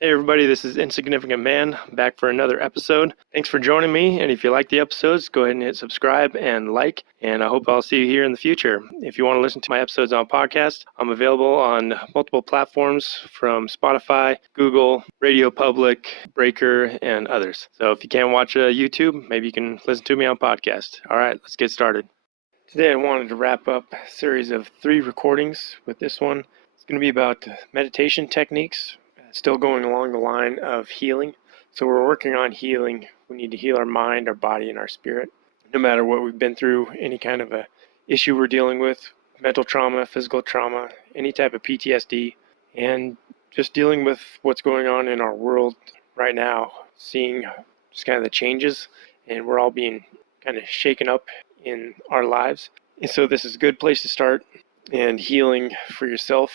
Hey everybody, this is Insignificant Man, back for another episode. Thanks for joining me, and if you like the episodes, go ahead and hit subscribe and like, and I hope I'll see you here in the future. If you want to listen to my episodes on podcast, I'm available on multiple platforms from Spotify, Google, RadioPublic, Breaker, and others. So if you can't watch YouTube, maybe you can listen to me on podcast. All right, let's get started. Today I wanted to wrap up a series of 3 recordings with this one. It's going to be about meditation techniques, still going along the line of healing. So we're working on healing. We need to heal our mind, our body, and our spirit. No matter what we've been through, any kind of a issue we're dealing with, mental trauma, physical trauma, any type of PTSD, and just dealing with what's going on in our world right now, seeing just kind of the changes, and we're all being kind of shaken up in our lives. And so this is a good place to start, and healing for yourself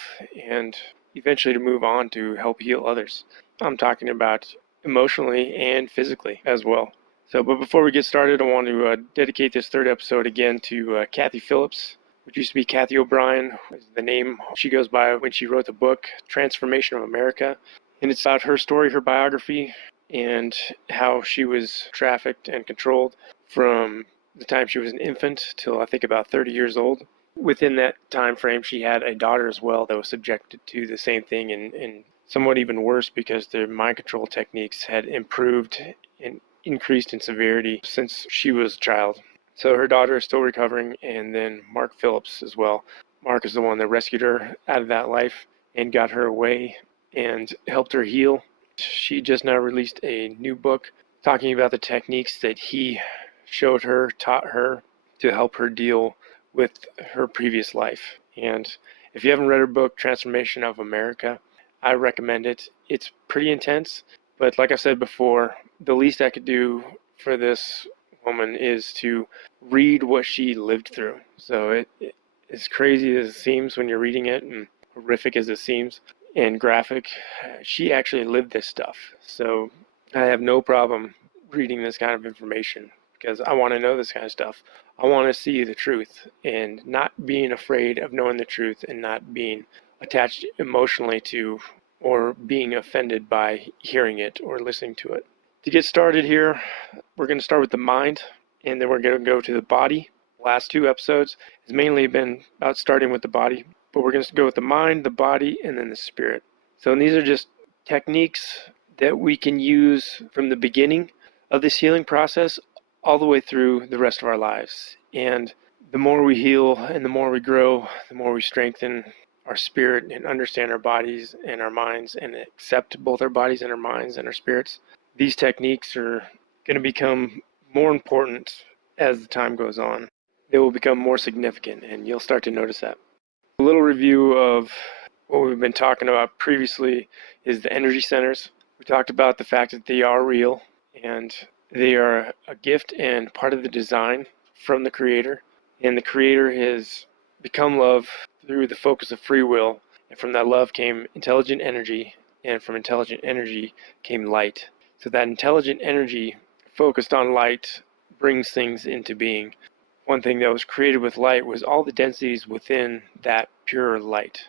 and eventually to move on to help heal others. I'm talking about emotionally and physically as well. But before we get started, I want to dedicate this 3rd episode again to Kathy Phillips, which used to be Kathy O'Brien, is the name she goes by when she wrote the book Transformation of America. And it's about her story, her biography, and how she was trafficked and controlled from the time she was an infant till I think about 30 years old. Within that time frame, she had a daughter as well that was subjected to the same thing, and somewhat even worse because their mind control techniques had improved and increased in severity since she was a child. So her daughter is still recovering, and then Mark Phillips as well. Mark is the one that rescued her out of that life and got her away and helped her heal. She just now released a new book talking about the techniques that he showed her, taught her to help her deal with her previous life. And if you haven't read her book, Transformation of America, I recommend it. It's pretty intense, but like I said before, the least I could do for this woman is to read what she lived through. So as crazy as it seems when you're reading it, and horrific as it seems, and graphic, she actually lived this stuff. So I have no problem reading this kind of information because I want to know this kind of stuff. I want to see the truth and not being afraid of knowing the truth and not being attached emotionally to or being offended by hearing it or listening to it. To get started here, we're going to start with the mind, and then we're going to go to the body. The last 2 episodes has mainly been about starting with the body, but we're going to go with the mind, the body, and then the spirit. So these are just techniques that we can use from the beginning of this healing process all the way through the rest of our lives. And the more we heal and the more we grow, the more we strengthen our spirit and understand our bodies and our minds and accept both our bodies and our minds and our spirits. These techniques are going to become more important as the time goes on. They will become more significant, and you'll start to notice that. A little review of what we've been talking about previously is the energy centers. We talked about the fact that they are real, and they are a gift and part of the design from the Creator. And the Creator has become love through the focus of free will. And from that love came intelligent energy, and from intelligent energy came light. So that intelligent energy focused on light brings things into being. One thing that was created with light was all the densities within that pure light.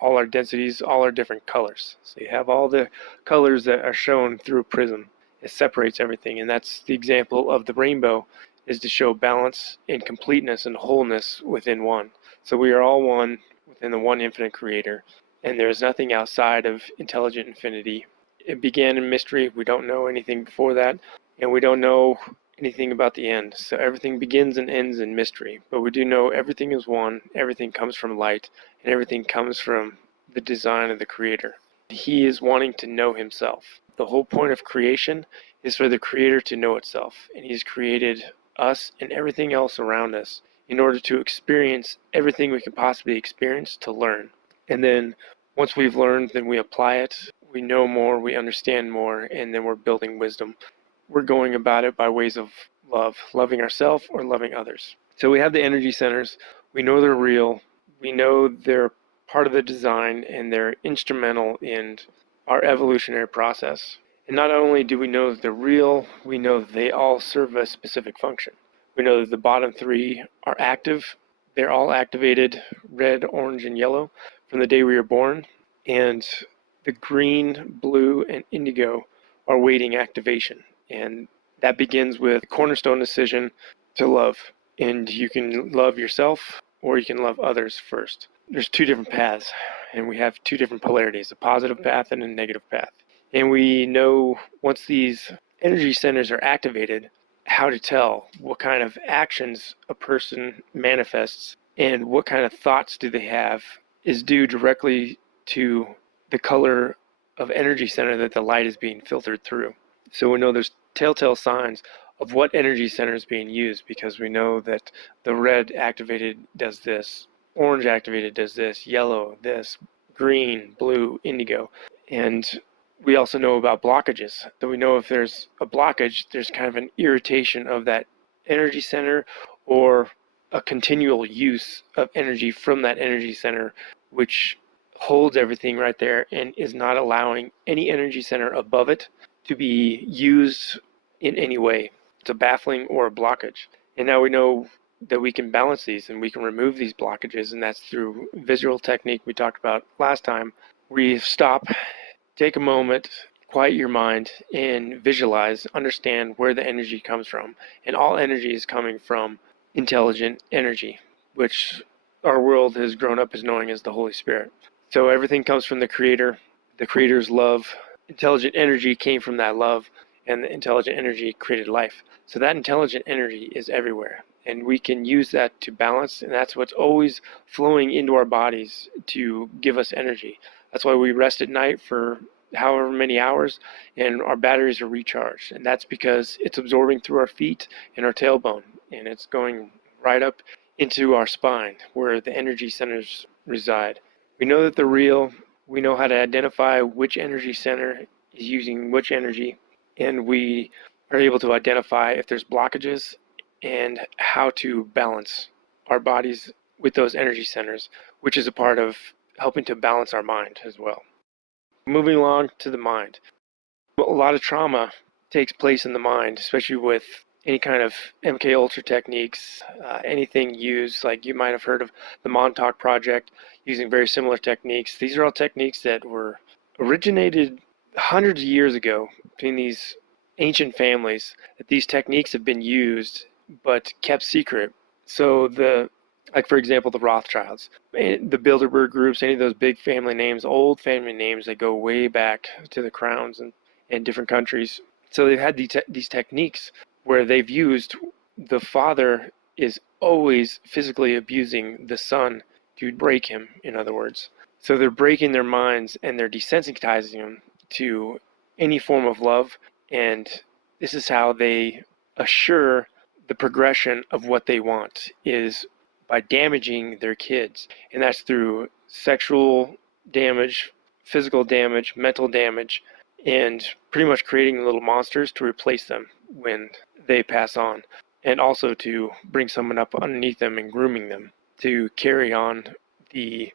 All our densities, all our different colors. So you have all the colors that are shown through a prism. It separates everything, and that's the example of the rainbow, is to show balance and completeness and wholeness within one. So we are all one within the one infinite Creator, and there is nothing outside of intelligent infinity. It began in mystery. We don't know anything before that, and we don't know anything about the end. So everything begins and ends in mystery, but we do know everything is one, everything comes from light, and everything comes from the design of the Creator. He is wanting to know himself. The whole point of creation is for the Creator to know itself, and he's created us and everything else around us in order to experience everything we can possibly experience, to learn. And then once we've learned, then we apply it, we know more, we understand more, and then we're building wisdom. We're going about it by ways of love, loving ourselves or loving others. So we have the energy centers. We know they're real. We know they're part of the design, and they're instrumental in our evolutionary process. And not only do we know that they're real, we know that they all serve a specific function. We know that the bottom 3 are active. They're all activated, red, orange, and yellow, from the day we were born. And the green, blue, and indigo are waiting activation. And that begins with a cornerstone decision to love. And you can love yourself or you can love others first. There's two different paths, and we have two different polarities, a positive path and a negative path. And we know once these energy centers are activated, how to tell what kind of actions a person manifests and what kind of thoughts do they have is due directly to the color of energy center that the light is being filtered through. So we know there's telltale signs of what energy center is being used, because we know that the red activated does this, orange activated does this, yellow this, green, blue, indigo. And we also know about blockages. So we know if there's a blockage, there's kind of an irritation of that energy center or a continual use of energy from that energy center, which holds everything right there and is not allowing any energy center above it to be used in any way. It's a baffling or a blockage. And now we know that we can balance these and we can remove these blockages, and that's through visual technique we talked about last time. We stop, take a moment, quiet your mind, and visualize, understand where the energy comes from. And all energy is coming from intelligent energy, which our world has grown up as knowing as the Holy Spirit. So everything comes from the Creator. The Creator's love. Intelligent energy came from that love, and the intelligent energy created life. So that intelligent energy is everywhere, and we can use that to balance, and that's what's always flowing into our bodies to give us energy. That's why we rest at night for however many hours, and our batteries are recharged, and that's because it's absorbing through our feet and our tailbone, and it's going right up into our spine where the energy centers reside. We know that they're real. We know how to identify which energy center is using which energy, and we are able to identify if there's blockages and how to balance our bodies with those energy centers, which is a part of helping to balance our mind as well. Moving along to the mind. A lot of trauma takes place in the mind, especially with any kind of MK Ultra techniques, anything used, like you might have heard of the Montauk Project using very similar techniques. These are all techniques that were originated hundreds of years ago between these ancient families, that these techniques have been used but kept secret. So like for example, the Rothschilds, the Bilderberg groups, any of those big family names, old family names that go way back to the crowns and different countries. So they've had these techniques where they've used the father is always physically abusing the son to break him, in other words. So they're breaking their minds and they're desensitizing them to any form of love, and this is how they assure the progression of what they want, is by damaging their kids. And that's through sexual damage, physical damage, mental damage, and pretty much creating little monsters to replace them when they pass on. And also to bring someone up underneath them and grooming them to carry on the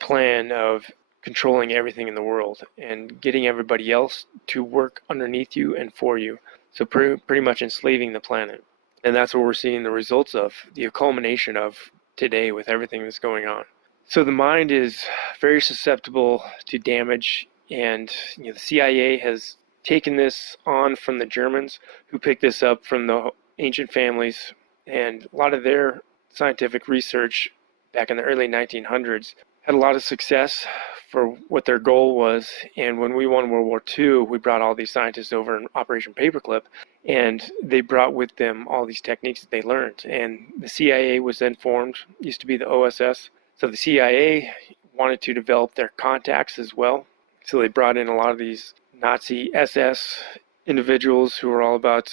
plan of controlling everything in the world and getting everybody else to work underneath you and for you. So pretty much enslaving the planet. And that's what we're seeing the results of, the culmination of today with everything that's going on. So the mind is very susceptible to damage, and the CIA has taken this on from the Germans, who picked this up from the ancient families, and a lot of their scientific research back in the early 1900s had a lot of success for what their goal was. And when we won World War II, we brought all these scientists over in Operation Paperclip, and they brought with them all these techniques that they learned. And the CIA was then formed, used to be the OSS. So the CIA wanted to develop their contacts as well. So they brought in a lot of these Nazi SS individuals who were all about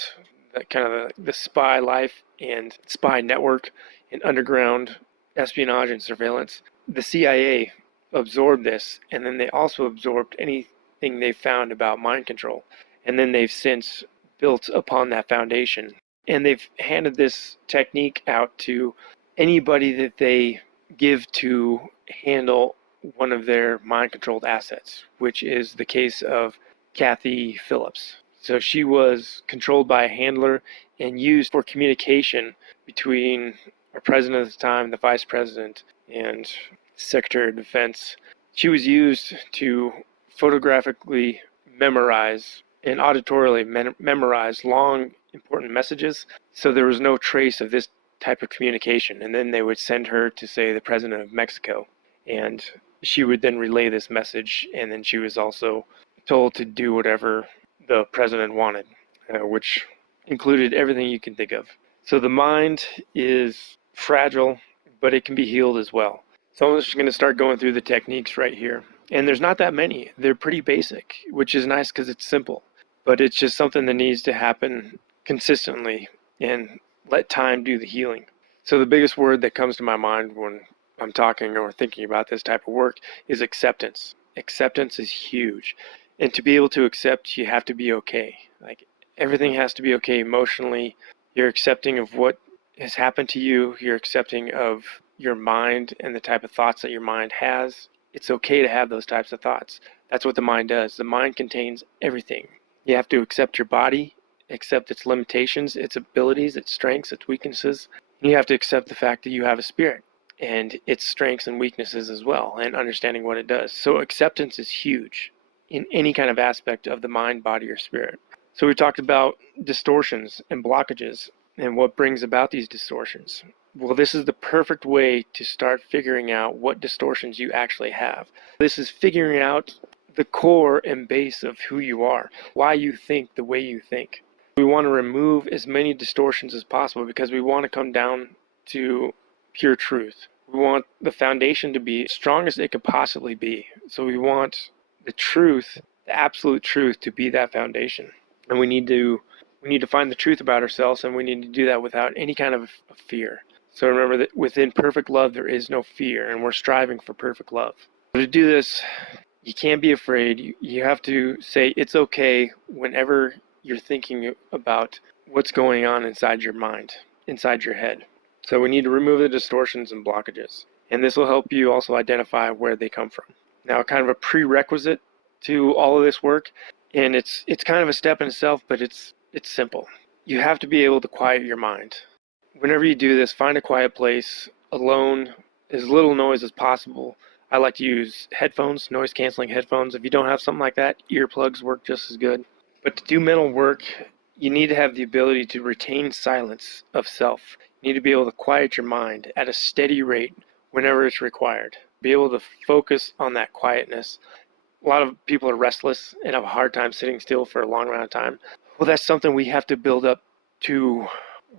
that kind of the spy life and spy network and underground espionage and surveillance. The CIA absorbed this, and then they also absorbed anything they found about mind control. And then they've since built upon that foundation. And they've handed this technique out to anybody that they give to handle one of their mind-controlled assets, which is the case of Kathy Phillips. So she was controlled by a handler and used for communication between our president at the time, the vice president, and Secretary of Defense. She was used to photographically memorize and auditorily memorize long, important messages. So there was no trace of this type of communication. And then they would send her to, say, the president of Mexico. And she would then relay this message. And then she was also told to do whatever the president wanted, which included everything you can think of. So the mind is fragile, but it can be healed as well. So I'm just going to start going through the techniques right here. And there's not that many. They're pretty basic, which is nice because it's simple. But it's just something that needs to happen consistently and let time do the healing. So the biggest word that comes to my mind when I'm talking or thinking about this type of work is acceptance. Acceptance is huge. And to be able to accept, you have to be okay. Like, everything has to be okay emotionally. You're accepting of what has happened to you. You're accepting of your mind and the type of thoughts that your mind has. It's okay to have those types of thoughts. That's what the mind does. The mind contains everything. You have to accept your body, accept its limitations, its abilities, its strengths, its weaknesses. And you have to accept the fact that you have a spirit and its strengths and weaknesses as well, and understanding what it does. So acceptance is huge in any kind of aspect of the mind, body, or spirit. So we talked about distortions and blockages and what brings about these distortions. Well, this is the perfect way to start figuring out what distortions you actually have. This is figuring out the core and base of who you are, why you think the way you think. We want to remove as many distortions as possible because we want to come down to pure truth. We want the foundation to be as strong as it could possibly be. So we want the truth, the absolute truth, to be that foundation. And we need to find the truth about ourselves, and we need to do that without any kind of fear. So remember that within perfect love there is no fear, and we're striving for perfect love. So to do this, you can't be afraid. You have to say it's okay whenever you're thinking about what's going on inside your mind, inside your head. So we need to remove the distortions and blockages. And this will help you also identify where they come from. Now, kind of a prerequisite to all of this work, and it's kind of a step in itself, but it's simple. You have to be able to quiet your mind. Whenever you do this, find a quiet place, alone, as little noise as possible. I like to use headphones, noise-canceling headphones. If you don't have something like that, earplugs work just as good. But to do mental work, you need to have the ability to retain silence of self. You need to be able to quiet your mind at a steady rate whenever it's required. Be able to focus on that quietness. A lot of people are restless and have a hard time sitting still for a long amount of time. Well, that's something we have to build up to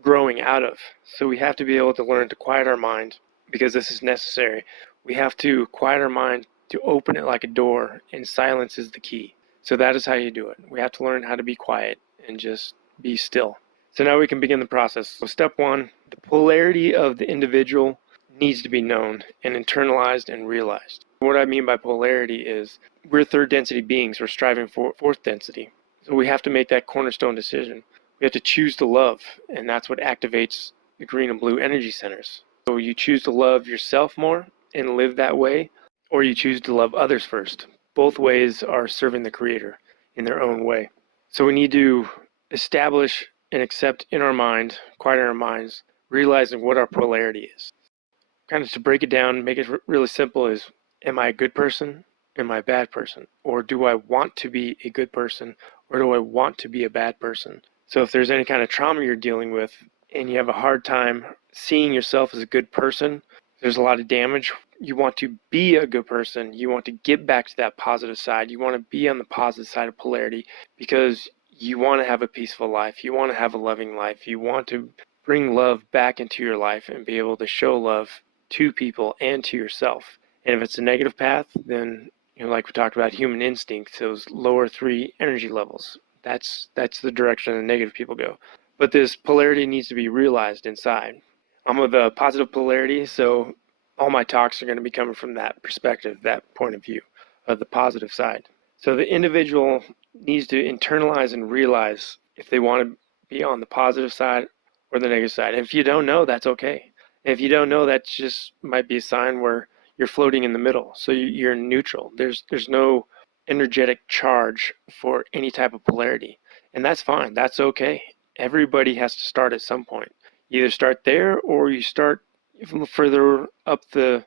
growing out of. So we have to be able to learn to quiet our mind because this is necessary. We have to quiet our mind to open it like a door, and silence is the key. So that is how you do it. We have to learn how to be quiet and just be still. So now we can begin the process. So step one, the polarity of the individual needs to be known and internalized and realized. What I mean by polarity is we're third density beings. We're striving for fourth density. So we have to make that cornerstone decision. We have to choose to love, and that's what activates the green and blue energy centers. So you choose to love yourself more and live that way, or you choose to love others first. Both ways are serving the Creator in their own way. So we need to establish and accept in our mind, quiet our minds, realizing what our polarity is. Kind of to break it down, make it really simple is, am I a good person? Am I a bad person? Or do I want to be a good person? Or do I want to be a bad person? So if there's any kind of trauma you're dealing with and you have a hard time seeing yourself as a good person, there's a lot of damage. You want to be a good person. You want to get back to that positive side. You want to be on the positive side of polarity because you want to have a peaceful life. You want to have a loving life. You want to bring love back into your life and be able to show love to people and to yourself. And if it's a negative path, then, like we talked about, human instinct, those lower 3 energy levels, that's the direction the negative people go. But this polarity needs to be realized inside. I'm of the positive polarity, so all my talks are going to be coming from that perspective, that point of view of the positive side. So the individual needs to internalize and realize if they want to be on the positive side or the negative side. And if you don't know, that's okay. And if you don't know, that just might be a sign where you're floating in the middle. So you're neutral. There's no energetic charge for any type of polarity. And that's fine. That's okay. Everybody has to start at some point. You either start there or you start further up the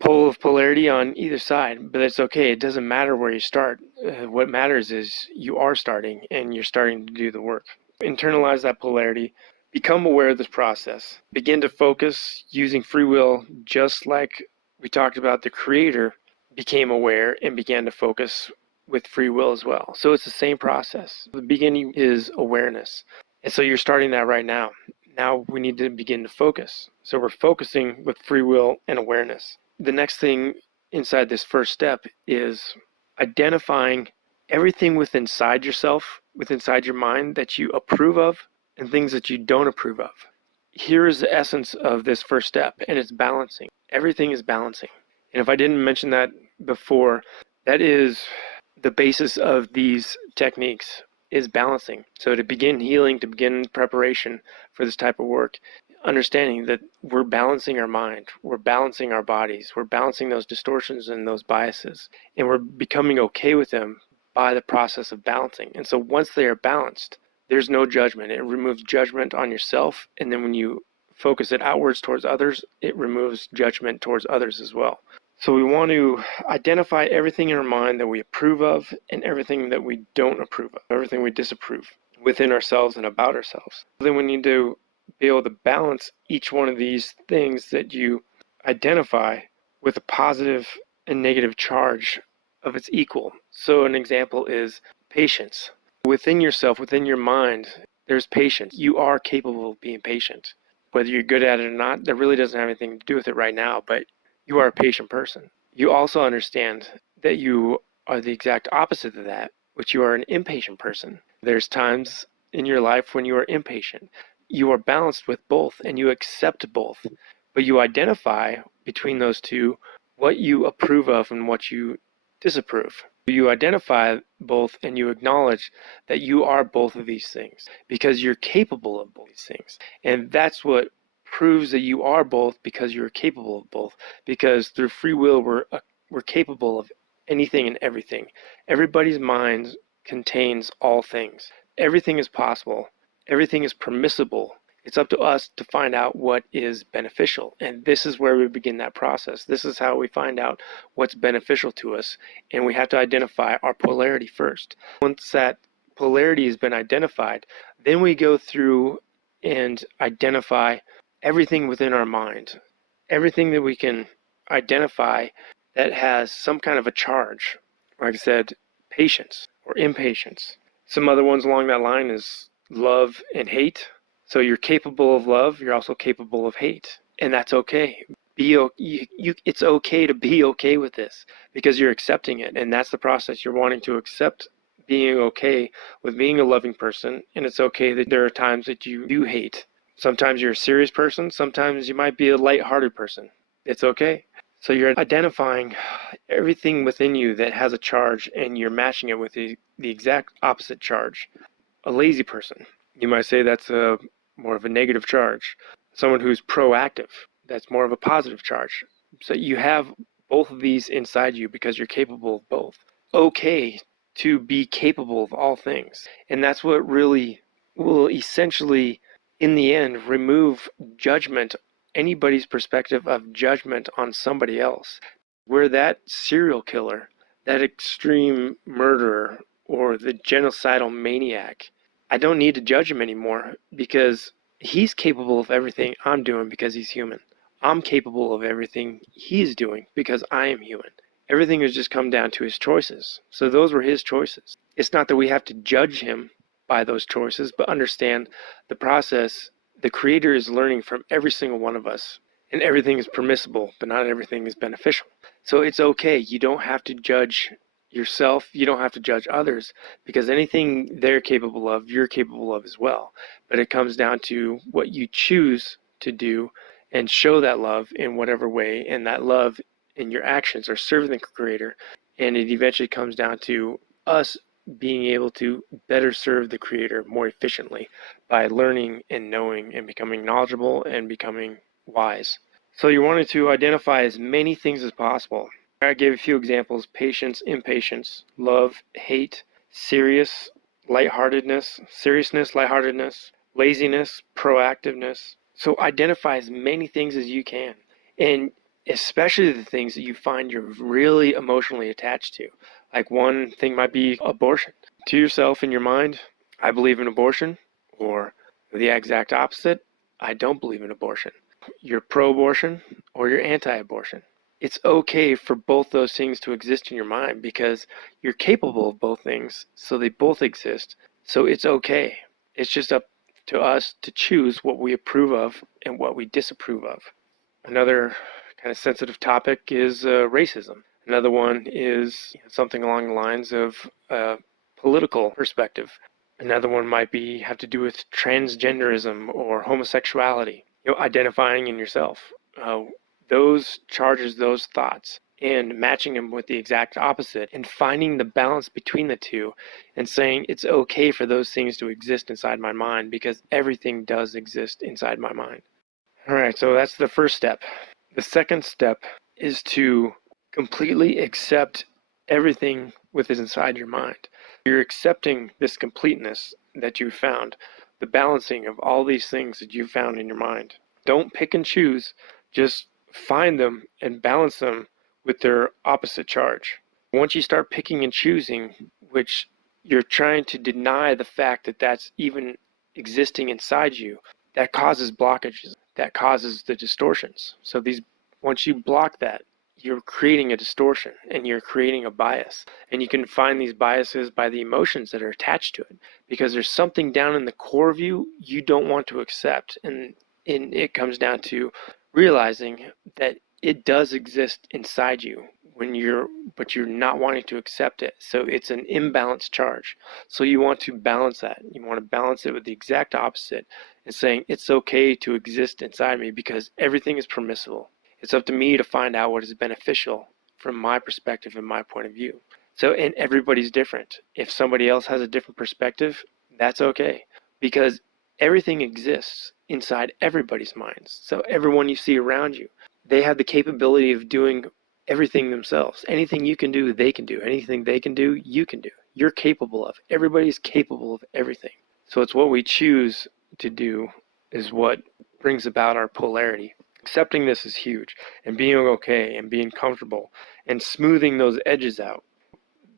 pole of polarity on either side, but it's okay. It doesn't matter where you start. What matters is you are starting and you're starting to do the work. Internalize that polarity. Become aware of this process. Begin to focus using free will, just like we talked about the Creator became aware and began to focus with free will as well. So it's the same process. The beginning is awareness. And so you're starting that right now. Now we need to begin to focus. So we're focusing with free will and awareness. The next thing inside this first step is identifying everything within inside yourself, within inside your mind that you approve of and things that you don't approve of. Here is the essence of this first step, and it's balancing. Everything is balancing. And if I didn't mention that before, that is the basis of these techniques, is balancing. So to begin healing, to begin preparation for this type of work, understanding that we're balancing our mind, we're balancing our bodies, we're balancing those distortions and those biases, and we're becoming okay with them by the process of balancing. And so once they are balanced, there's no judgment. It removes judgment on yourself, and then when you focus it outwards towards others, it removes judgment towards others as well. So we want to identify everything in our mind that we approve of and everything that we don't approve of, everything we disapprove within ourselves and about ourselves. Then we need to be able to balance each one of these things that you identify with a positive and negative charge of its equal. So an example is patience. Within yourself, within your mind, there's patience. You are capable of being patient. Whether you're good at it or not, that really doesn't have anything to do with it right now, but you are a patient person. You also understand that you are the exact opposite of that, which you are an impatient person. There's times in your life when you are impatient. You are balanced with both and you accept both, but you identify between those two what you approve of and what you disapprove. You identify both and you acknowledge that you are both of these things because you're capable of both these things. And that's what proves that you are both, because you're capable of both. Because through free will, we're capable of anything and everything. Everybody's mind contains all things. Everything is possible. Everything is permissible. It's up to us to find out what is beneficial. And this is where we begin that process. This is how we find out what's beneficial to us. And we have to identify our polarity first. Once that polarity has been identified, then we go through and identify everything within our mind. Everything that we can identify that has some kind of a charge. Like I said, patience or impatience. Some other ones along that line is love and hate. So you're capable of love, you're also capable of hate, and that's okay. It's okay to be okay with this because you're accepting it, and that's the process. You're wanting to accept being okay with being a loving person, and it's okay that there are times that you do hate. Sometimes you're a serious person, sometimes you might be a light-hearted person. It's okay. So you're identifying everything within you that has a charge, and you're matching it with the exact opposite charge. A lazy person, you might say that's more of a negative charge. Someone who's proactive, that's more of a positive charge. So you have both of these inside you because you're capable of both. Okay to be capable of all things. And that's what really will essentially, in the end, remove judgment, anybody's perspective of judgment on somebody else. Where that serial killer, that extreme murderer, or the genocidal maniac, I don't need to judge him anymore because he's capable of everything I'm doing because he's human. I'm capable of everything he's doing because I am human. Everything has just come down to his choices. So those were his choices. It's not that we have to judge him by those choices, but understand the process. The Creator is learning from every single one of us, and everything is permissible, but not everything is beneficial. So it's okay. You don't have to judge yourself. You don't have to judge others, because anything they're capable of, you're capable of as well. But it comes down to what you choose to do and show that love in whatever way, and that love in your actions are serving the Creator. And it eventually comes down to us being able to better serve the Creator more efficiently by learning and knowing and becoming knowledgeable and becoming wise. So you wanted to identify as many things as possible. I gave a few examples: patience, impatience, love, hate, seriousness, lightheartedness, laziness, proactiveness. So identify as many things as you can. And especially the things that you find you're really emotionally attached to. Like one thing might be abortion. To yourself in your mind, I believe in abortion, or the exact opposite, I don't believe in abortion. You're pro-abortion or you're anti-abortion. It's okay for both those things to exist in your mind because you're capable of both things, so they both exist. So it's okay. It's just up to us to choose what we approve of and what we disapprove of. Another kind of sensitive topic is racism. Another one is something along the lines of political perspective. Another one might be have to do with transgenderism or homosexuality. Identifying in yourself. Those charges, those thoughts, and matching them with the exact opposite, and finding the balance between the two, and saying it's okay for those things to exist inside my mind because everything does exist inside my mind. All right, so that's the first step. The second step is to completely accept everything within inside your mind. You're accepting this completeness that you found, the balancing of all these things that you found in your mind. Don't pick and choose, just find them and balance them with their opposite charge. Once you start picking and choosing, which you're trying to deny the fact that that's even existing inside you, that causes blockages, that causes the distortions. So once you block that, you're creating a distortion and you're creating a bias. And you can find these biases by the emotions that are attached to it, because there's something down in the core of you don't want to accept. And it comes down to realizing that it does exist inside you but you're not wanting to accept it. So it's an imbalanced charge. So you want to balance that. You want to balance it with the exact opposite and saying it's okay to exist inside me because everything is permissible. It's up to me to find out what is beneficial from my perspective and my point of view. So, and everybody's different. If somebody else has a different perspective, that's okay, because everything exists inside everybody's minds. So everyone you see around you, they have the capability of doing everything themselves. Anything you can do, they can do. Anything they can do, you can do. You're capable of. Everybody's capable of everything. So it's what we choose to do is what brings about our polarity. Accepting this is huge, and being okay and being comfortable and smoothing those edges out.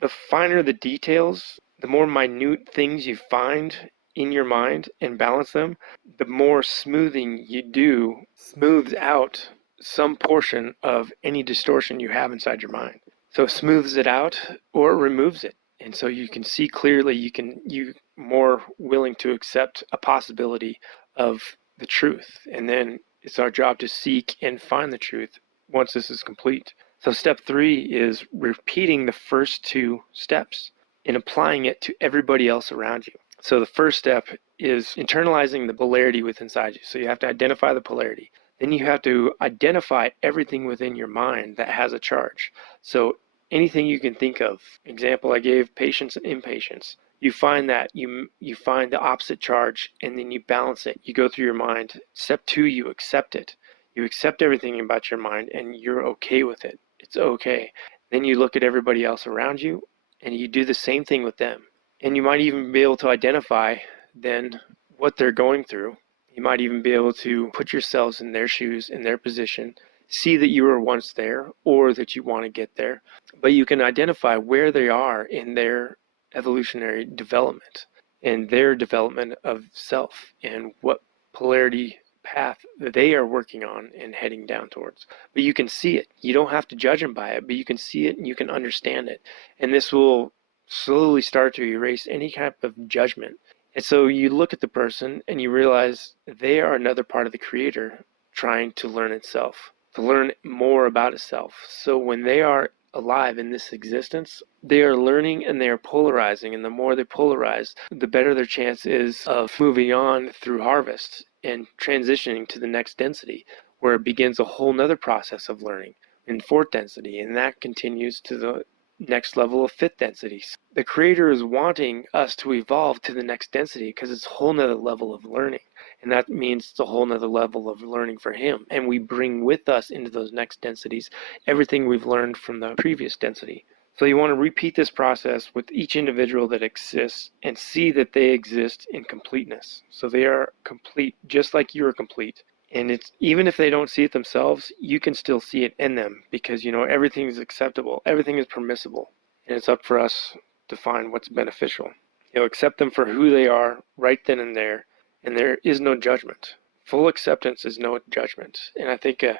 The finer the details, the more minute things you find in your mind and balance them, the more smoothing you do smooths out some portion of any distortion you have inside your mind. So it smooths it out or removes it. And so you can see clearly, you more willing to accept a possibility of the truth. And then it's our job to seek and find the truth once this is complete. So step 3 is repeating the first 2 steps and applying it to everybody else around you. So the first step is internalizing the polarity within inside you. So you have to identify the polarity. Then you have to identify everything within your mind that has a charge. So anything you can think of. Example I gave, patience and impatience. You find that, you find the opposite charge, and then you balance it. You go through your mind. Step 2, you accept it. You accept everything about your mind and you're okay with it. It's okay. Then you look at everybody else around you and you do the same thing with them. And you might even be able to identify then what they're going through. You might even be able to put yourselves in their shoes, in their position, see that you were once there or that you want to get there. But you can identify where they are in their evolutionary development and their development of self and what polarity path that they are working on and heading down towards. But you can see it. You don't have to judge them by it, but you can see it and you can understand it. And this will slowly start to erase any type of judgment. And so you look at the person and you realize they are another part of the creator trying to learn itself, to learn more about itself. So when they are alive in this existence, they are learning and they are polarizing, and the more they polarize, the better their chance is of moving on through harvest and transitioning to the next density, where it begins a whole nother process of learning in fourth density, and that continues to the next level of fifth densities. The creator is wanting us to evolve to the next density because it's a whole nother level of learning. And that means it's a whole nother level of learning for him. And we bring with us into those next densities everything we've learned from the previous density. So you want to repeat this process with each individual that exists and see that they exist in completeness. So they are complete, just like you are complete And it's even if they don't see it themselves, you can still see it in them because everything is acceptable, everything is permissible, and it's up for us to find what's beneficial. Accept them for who they are right then and there is no judgment. Full acceptance is no judgment. And I think a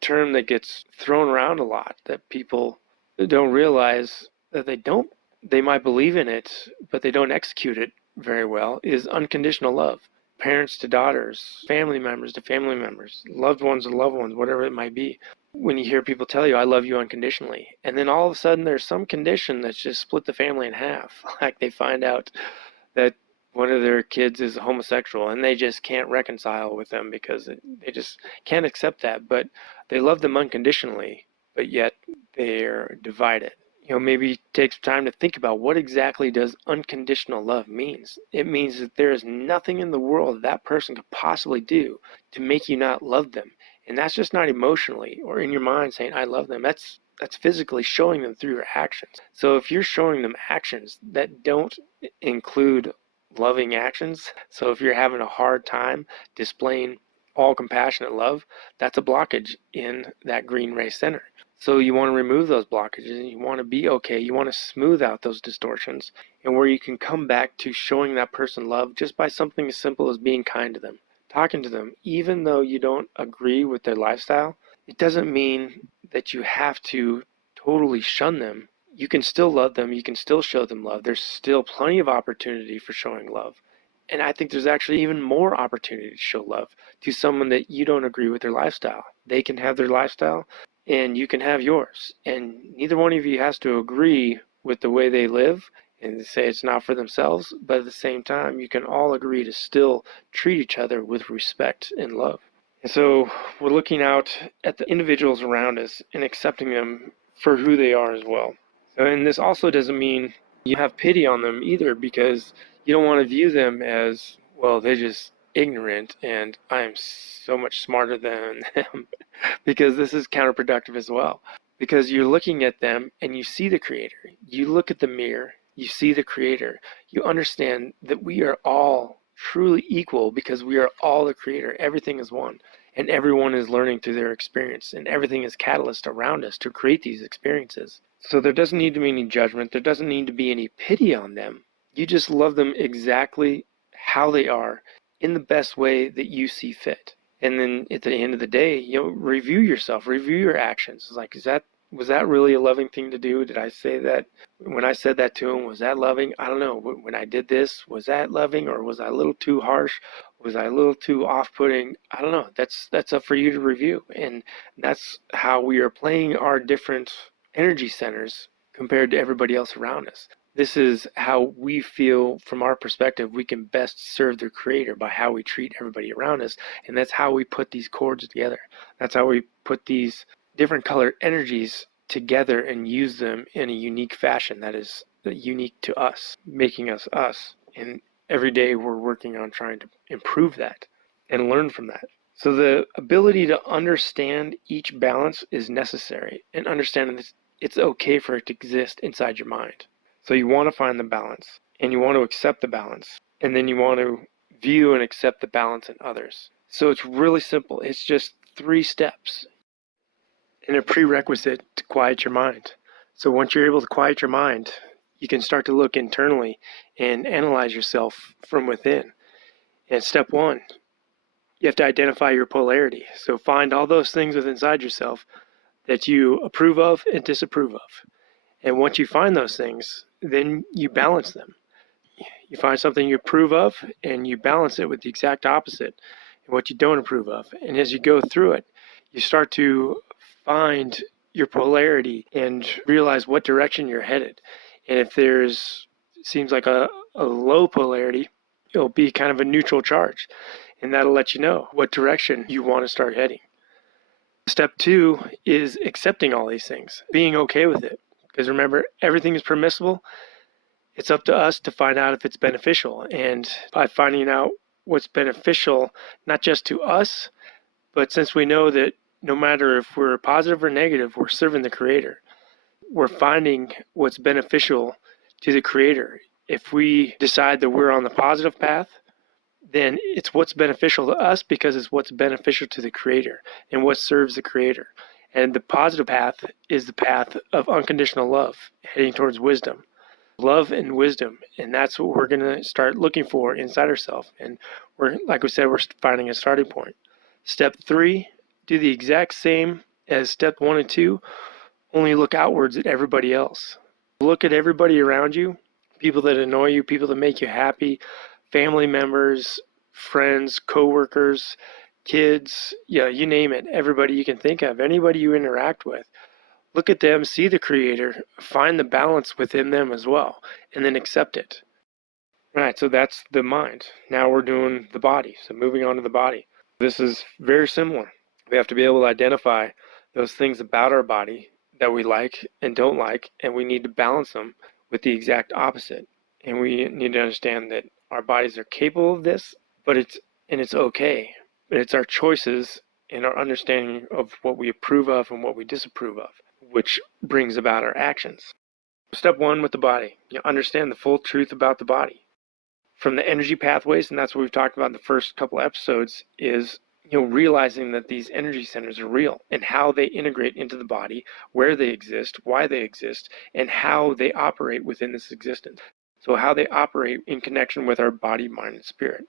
term that gets thrown around a lot that people don't realize that they might believe in it, but they don't execute it very well, is unconditional love. Parents to daughters, family members to family members, loved ones to loved ones, whatever it might be. When you hear people tell you, I love you unconditionally, and then all of a sudden there's some condition that's just split the family in half. Like they find out that one of their kids is homosexual and they just can't reconcile with them because they just can't accept that. But they love them unconditionally, but yet they're divided. Maybe take some time to think about what exactly does unconditional love means. It means that there is nothing in the world that person could possibly do to make you not love them. And that's just not emotionally or in your mind saying, I love them. That's physically showing them through your actions. So if you're showing them actions that don't include loving actions, so if you're having a hard time displaying all compassionate love, that's a blockage in that green ray center. So you want to remove those blockages and you want to be okay. You want to smooth out those distortions, and where you can come back to showing that person love just by something as simple as being kind to them, talking to them. Even though you don't agree with their lifestyle, it doesn't mean that you have to totally shun them. You can still love them. You can still show them love. There's still plenty of opportunity for showing love. And I think there's actually even more opportunity to show love to someone that you don't agree with their lifestyle. They can have their lifestyle and you can have yours. And neither one of you has to agree with the way they live and say it's not for themselves. But at the same time, you can all agree to still treat each other with respect and love. And so we're looking out at the individuals around us and accepting them for who they are as well. And this also doesn't mean you have pity on them either, because you don't want to view them as, well, they're just ignorant and I'm so much smarter than them, because this is counterproductive as well. Because you're looking at them and you see the Creator. You look at the mirror, you see the Creator. You understand that we are all truly equal because we are all the Creator. Everything is one. And everyone is learning through their experience, and everything is catalyst around us to create these experiences. So there doesn't need to be any judgment. There doesn't need to be any pity on them. You just love them exactly how they are in the best way that you see fit. And then at the end of the day, review yourself, review your actions. It's like, was that really a loving thing to do? Did I say that when I said that to him? Was that loving? I don't know. When I did this, was that loving, or was I a little too harsh? Was I a little too off-putting? I don't know. That's up for you to review. And that's how we are playing our different energy centers compared to everybody else around us. This is how we feel from our perspective we can best serve the Creator, by how we treat everybody around us. And that's how we put these chords together. That's how we put these different colored energies together and use them in a unique fashion that is unique to us, making us us. And every day we're working on trying to improve that and learn from that. So the ability to understand each balance is necessary, and understanding that it's okay for it to exist inside your mind. So you want to find the balance, and you want to accept the balance, and then you want to view and accept the balance in others. So it's really simple. It's just 3 steps and a prerequisite to quiet your mind. So once you're able to quiet your mind, you can start to look internally and analyze yourself from within. And step 1, you have to identify your polarity. So find all those things within inside yourself that you approve of and disapprove of. And once you find those things, then you balance them. You find something you approve of and you balance it with the exact opposite and what you don't approve of. And as you go through it, you start to find your polarity and realize what direction you're headed. And if seems like a low polarity, it'll be kind of a neutral charge. And that'll let you know what direction you want to start heading. Step 2 is accepting all these things, being okay with it. Because remember, everything is permissible. It's up to us to find out if it's beneficial. And by finding out what's beneficial, not just to us, but since we know that no matter if we're positive or negative, we're serving the Creator. We're finding what's beneficial to the Creator. If we decide that we're on the positive path, then it's what's beneficial to us because it's what's beneficial to the Creator and what serves the Creator. And the positive path is the path of unconditional love, heading towards wisdom. Love and wisdom, and that's what we're going to start looking for inside ourselves. And we're, like we said, we're finding a starting point. Step 3, do the exact same as step 1 and 2, only look outwards at everybody else. Look at everybody around you, people that annoy you, people that make you happy, family members, friends, coworkers, kids, you name it, everybody you can think of, anybody you interact with. Look at them, see the Creator, find the balance within them as well, and then accept it. Right, so that's the mind. Now we're doing the body, so moving on to the body. This is very similar. We have to be able to identify those things about our body that we like and don't like, and we need to balance them with the exact opposite. And we need to understand that our bodies are capable of this, but it's okay. But it's our choices and our understanding of what we approve of and what we disapprove of, which brings about our actions. Step 1 with the body, understand the full truth about the body. From the energy pathways, and that's what we've talked about in the first couple episodes, is realizing that these energy centers are real and how they integrate into the body, where they exist, why they exist, and how they operate within this existence. So how they operate in connection with our body, mind, and spirit.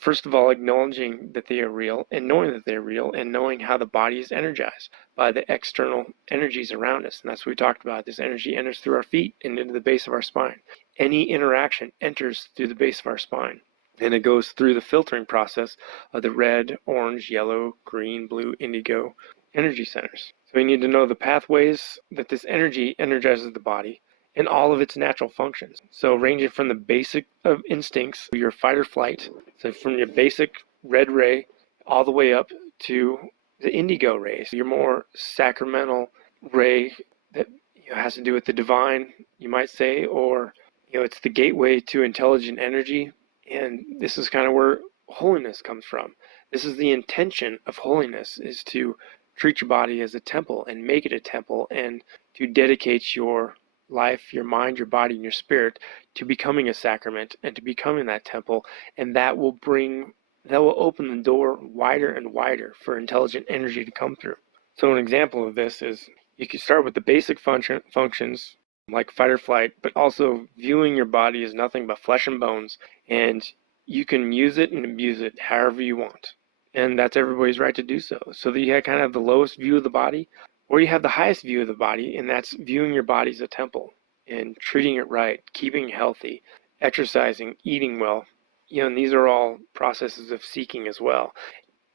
First of all, acknowledging that they are real and knowing that they're real and knowing how the body is energized by the external energies around us. And that's what we talked about. This energy enters through our feet and into the base of our spine. Any interaction enters through the base of our spine. And it goes through the filtering process of the red, orange, yellow, green, blue, indigo energy centers. So we need to know the pathways that this energy energizes the body and all of its natural functions. So ranging from the basic of instincts, your fight or flight, so from your basic red ray all the way up to the indigo ray, so your more sacramental ray that has to do with the divine, you might say, or it's the gateway to intelligent energy. And this is kind of where holiness comes from. This is the intention of holiness, is to treat your body as a temple and make it a temple, and to dedicate your life, your mind, your body, and your spirit to becoming a sacrament and to becoming that temple. And that will open the door wider and wider for intelligent energy to come through. So an example of this is you can start with the basic functions like fight or flight, but also viewing your body as nothing but flesh and bones, and you can use it and abuse it however you want. And that's everybody's right to do so. So that you kind of have the lowest view of the body, or you have the highest view of the body, and that's viewing your body as a temple and treating it right, keeping healthy, exercising, eating well. And these are all processes of seeking as well.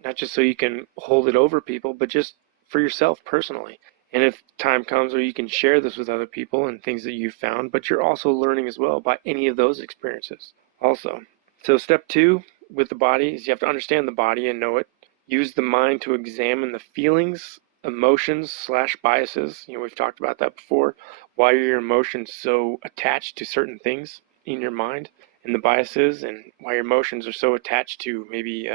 Not just so you can hold it over people, but just for yourself personally. And if time comes where you can share this with other people and things that you've found, but you're also learning as well by any of those experiences also. So step 2 with the body is you have to understand the body and know it. Use the mind to examine the feelings, emotions / biases. We've talked about that before. Why are your emotions so attached to certain things in your mind and the biases, and why your emotions are so attached to maybe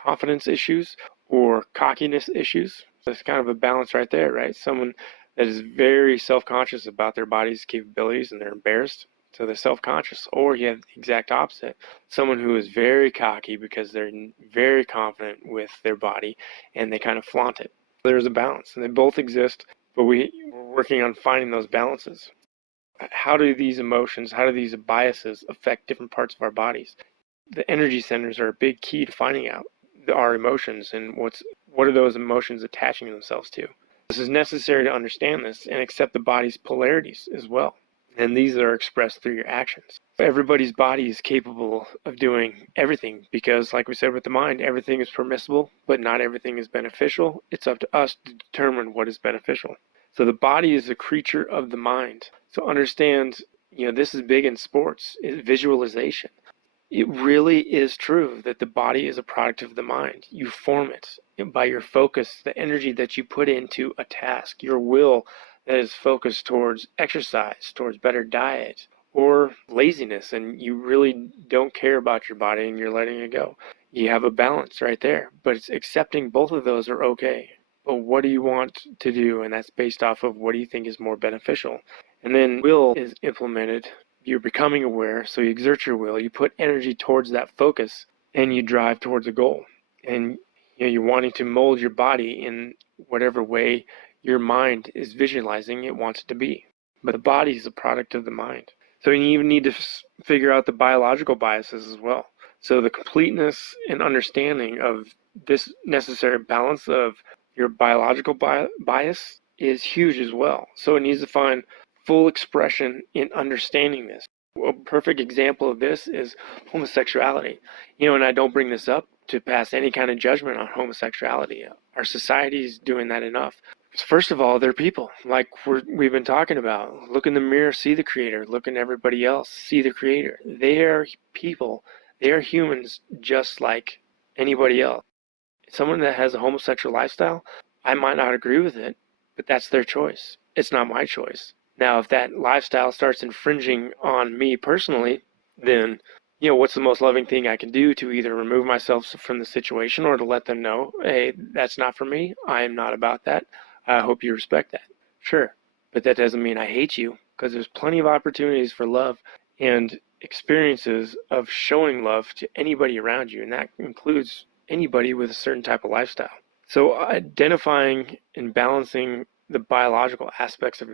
confidence issues or cockiness issues. So it's kind of a balance right there, right? Someone that is very self-conscious about their body's capabilities and they're embarrassed, so they're self-conscious. Or you have the exact opposite, someone who is very cocky because they're very confident with their body and they kind of flaunt it. There's a balance, and they both exist, but we're working on finding those balances. How do these emotions, how do these biases affect different parts of our bodies? The energy centers are a big key to finding out our emotions and what are those emotions attaching themselves to. This is necessary to understand this and accept the body's polarities as well. And these are expressed through your actions. Everybody's body is capable of doing everything because, like we said with the mind, everything is permissible, but not everything is beneficial. It's up to us to determine what is beneficial. So the body is a creature of the mind. So understand, this is big in sports, is visualization. It really is true that the body is a product of the mind. You form it by your focus, the energy that you put into a task, your will that is focused towards exercise, towards better diet, or laziness, and you really don't care about your body and you're letting it go. You have a balance right there, but it's accepting both of those are okay. But what do you want to do? And that's based off of what do you think is more beneficial. And then will is implemented. You're becoming aware, so you exert your will, you put energy towards that focus, and you drive towards a goal. And you're wanting to mold your body in whatever way your mind is visualizing it wants it to be. But the body is a product of the mind. So you even need to figure out the biological biases as well. So the completeness and understanding of this necessary balance of your biological bias is huge as well. So it needs to find full expression in understanding this. A perfect example of this is homosexuality. And I don't bring this up to pass any kind of judgment on homosexuality. Our society is doing that enough. First of all, they're people, like we've been talking about. Look in the mirror, see the Creator. Look in everybody else, see the Creator. They are people. They are humans just like anybody else. Someone that has a homosexual lifestyle, I might not agree with it, but that's their choice. It's not my choice. Now, if that lifestyle starts infringing on me personally, then, what's the most loving thing I can do to either remove myself from the situation or to let them know, hey, that's not for me. I am not about that. I hope you respect that. Sure. But that doesn't mean I hate you, because there's plenty of opportunities for love and experiences of showing love to anybody around you. And that includes anybody with a certain type of lifestyle. So identifying and balancing the biological aspects of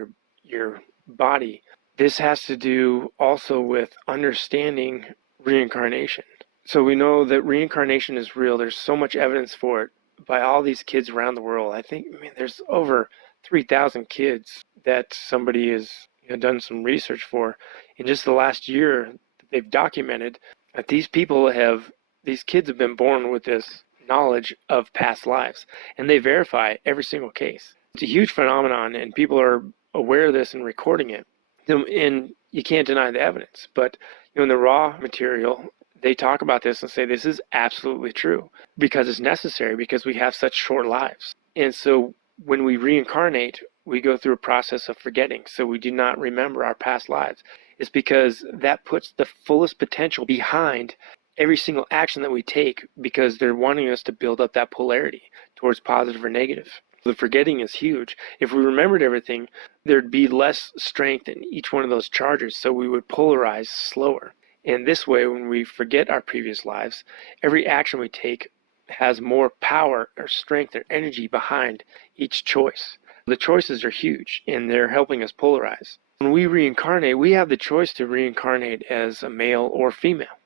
your body, this has to do also with understanding reincarnation. So we know that reincarnation is real. There's so much evidence for it by all these kids around the world. I think, there's over 3,000 kids that somebody has done some research for in just the last year. They've documented that these kids have been born with this knowledge of past lives, and they verify every single case. It's a huge phenomenon, and people are aware of this and recording it. And you can't deny the evidence. But in the raw material, they talk about this and say this is absolutely true because it's necessary, because we have such short lives. And so when we reincarnate, we go through a process of forgetting. So we do not remember our past lives. It's because that puts the fullest potential behind every single action that we take, because they're wanting us to build up that polarity towards positive or negative. The forgetting is huge. If we remembered everything, there'd be less strength in each one of those charges, so we would polarize slower. And this way, when we forget our previous lives, every action we take has more power or strength or energy behind each choice. The choices are huge, and they're helping us polarize. When we reincarnate, we have the choice to reincarnate as a male or female.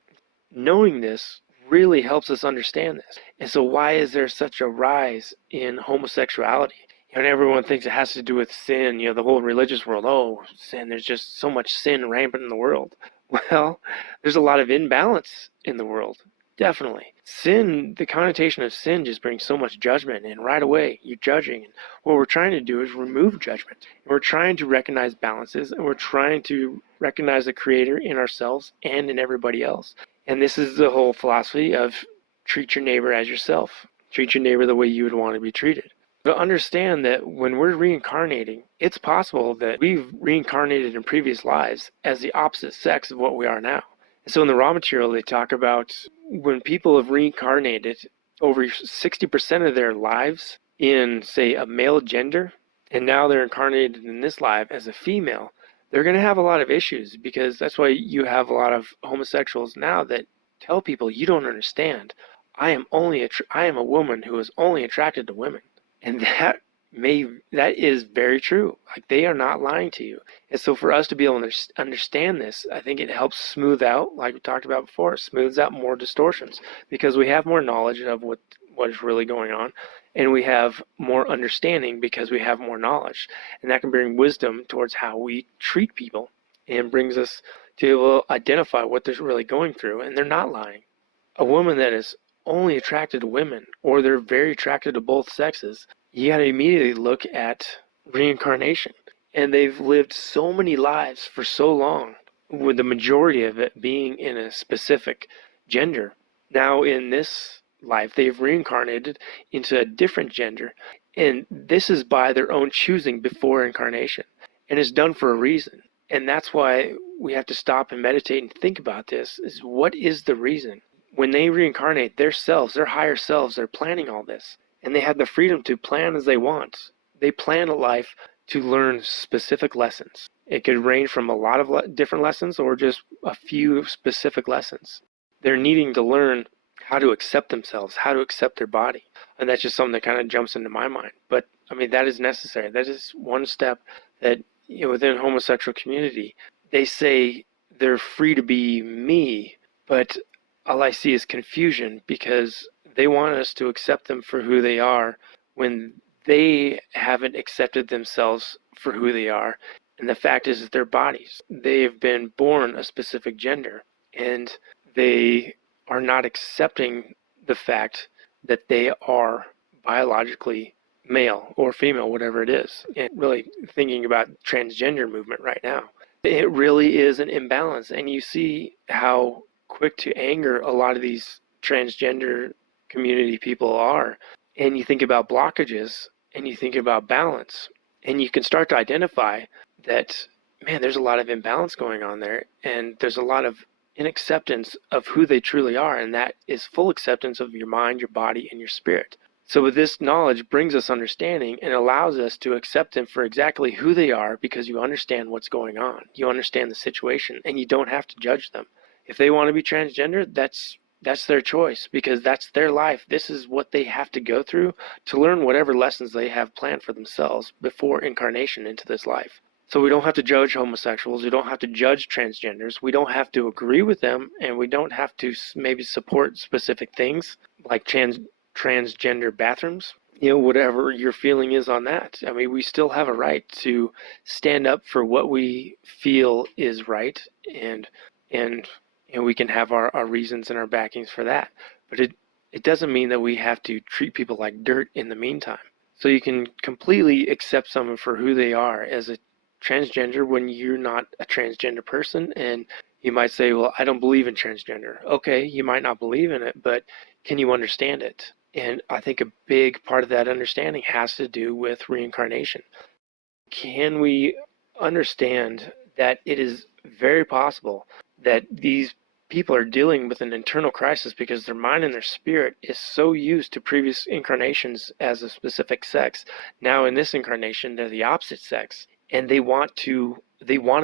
Knowing this really helps us understand this. And so why is there such a rise in homosexuality? And everyone thinks it has to do with sin, the whole religious world. Oh, sin, there's just so much sin rampant in the world. Well, there's a lot of imbalance in the world. Definitely. Sin, the connotation of sin just brings so much judgment, and right away you're judging. And what we're trying to do is remove judgment. We're trying to recognize balances, and we're trying to recognize the Creator in ourselves and in everybody else. And this is the whole philosophy of treat your neighbor as yourself. Treat your neighbor the way you would want to be treated. But understand that when we're reincarnating, it's possible that we've reincarnated in previous lives as the opposite sex of what we are now. And so in the raw material, they talk about when people have reincarnated over 60% of their lives in, say, a male gender, and now they're incarnated in this life as a female, they're going to have a lot of issues, because that's why you have a lot of homosexuals now that tell people, you don't understand. I am a woman who is only attracted to women. And that is very true. Like, they are not lying to you. And so for us to be able to understand this, I think it helps smooth out, like we talked about before, it smooths out more distortions, because we have more knowledge of what is really going on, and we have more understanding because we have more knowledge. And that can bring wisdom towards how we treat people, and brings us to be able to identify what they're really going through, and they're not lying. A woman that is only attracted to women, or they're very attracted to both sexes, you got to immediately look at reincarnation. And they've lived so many lives for so long, with the majority of it being in a specific gender. Now in this life, they've reincarnated into a different gender, and this is by their own choosing before incarnation, and it's done for a reason. And that's why we have to stop and meditate and think about this, is what is the reason? When they reincarnate, their higher selves, they're planning all this, and they have the freedom to plan as they want. They plan a life to learn specific lessons. It could range from a lot of different lessons, or just a few specific lessons. They're needing to learn how to accept themselves, how to accept their body. And that's just something that kind of jumps into my mind. But I mean, that is necessary. That is one step that, within homosexual community, they say they're free to be me, but all I see is confusion because they want us to accept them for who they are when they haven't accepted themselves for who they are. And the fact is that their bodies, they've been born a specific gender, and they are not accepting the fact that they are biologically male or female, whatever it is. And really thinking about transgender movement right now, it really is an imbalance. And you see how quick to anger a lot of these transgender community people are. And you think about blockages and you think about balance, and you can start to identify that, man, there's a lot of imbalance going on there, and there's a lot of inacceptance of who they truly are, and that is full acceptance of your mind, your body, and your spirit. So with this knowledge brings us understanding and allows us to accept them for exactly who they are, because you understand what's going on. You understand the situation, and you don't have to judge them. If they want to be transgender, that's their choice, because that's their life. This is what they have to go through to learn whatever lessons they have planned for themselves before incarnation into this life. So we don't have to judge homosexuals. We don't have to judge transgenders. We don't have to agree with them, and we don't have to maybe support specific things like transgender bathrooms. Whatever your feeling is on that. I mean, we still have a right to stand up for what we feel is right, and we can have our reasons and our backings for that. But it doesn't mean that we have to treat people like dirt in the meantime. So you can completely accept someone for who they are as a transgender when you're not a transgender person, and you might say, well, I don't believe in transgender. Okay, you might not believe in it, but can you understand it? And I think a big part of that understanding has to do with reincarnation. Can we understand that it is very possible that these people are dealing with an internal crisis because their mind and their spirit is so used to previous incarnations as a specific sex. Now in this incarnation, they're the opposite sex, and they want to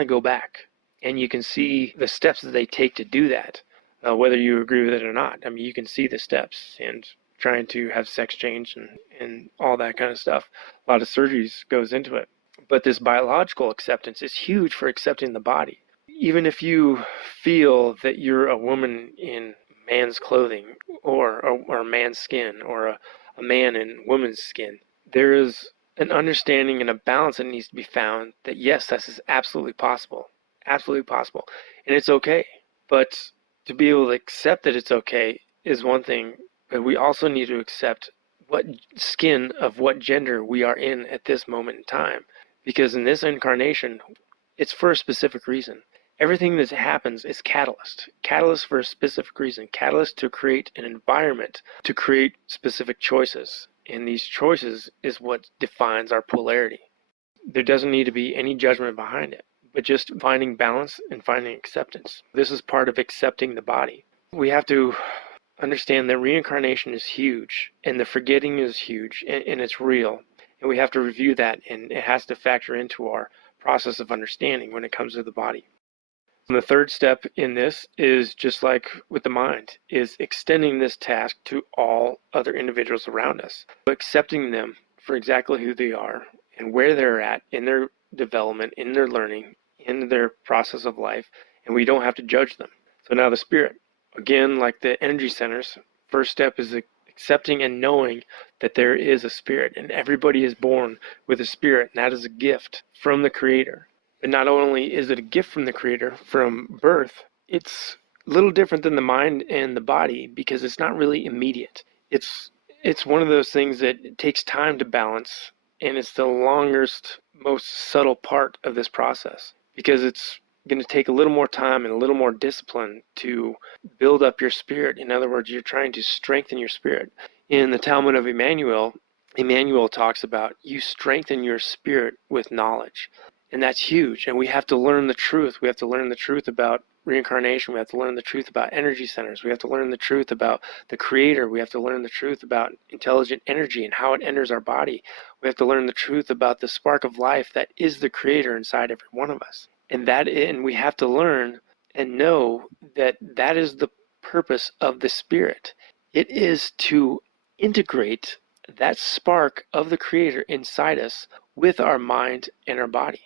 go back. And you can see the steps that they take to do that, whether you agree with it or not. I mean, you can see the steps, and trying to have sex change and all that kind of stuff. A lot of surgeries goes into it. But this biological acceptance is huge for accepting the body. Even if you feel that you're a woman in man's clothing, or a man's skin, or a man in woman's skin, there is an understanding and a balance that needs to be found that, yes, this is absolutely possible. Absolutely possible. And it's okay. But to be able to accept that it's okay is one thing, but we also need to accept what skin of what gender we are in at this moment in time. Because in this incarnation, it's for a specific reason. Everything that happens is catalyst for a specific reason, catalyst to create an environment, to create specific choices. And these choices is what defines our polarity. There doesn't need to be any judgment behind it, but just finding balance and finding acceptance. This is part of accepting the body. We have to understand that reincarnation is huge, and the forgetting is huge, and it's real. And we have to review that, and it has to factor into our process of understanding when it comes to the body. And the third step in this is, just like with the mind, is extending this task to all other individuals around us, accepting them for exactly who they are and where they're at in their development, in their learning, in their process of life, and we don't have to judge them. So now the spirit, again, like the energy centers, first step is accepting and knowing that there is a spirit, and everybody is born with a spirit, and that is a gift from the Creator. But not only is it a gift from the Creator from birth, it's a little different than the mind and the body because it's not really immediate. It's one of those things that takes time to balance, and it's the longest, most subtle part of this process because it's going to take a little more time and a little more discipline to build up your spirit. In other words, you're trying to strengthen your spirit. In the Talmud of Jmmanuel, Emmanuel talks about you strengthen your spirit with knowledge. And that's huge. And we have to learn the truth. We have to learn the truth about reincarnation. We have to learn the truth about energy centers. We have to learn the truth about the Creator. We have to learn the truth about intelligent energy and how it enters our body. We have to learn the truth about the spark of life that is the Creator inside every one of us. And we have to learn and know that that is the purpose of the Spirit. It is to integrate that spark of the Creator inside us with our mind and our body.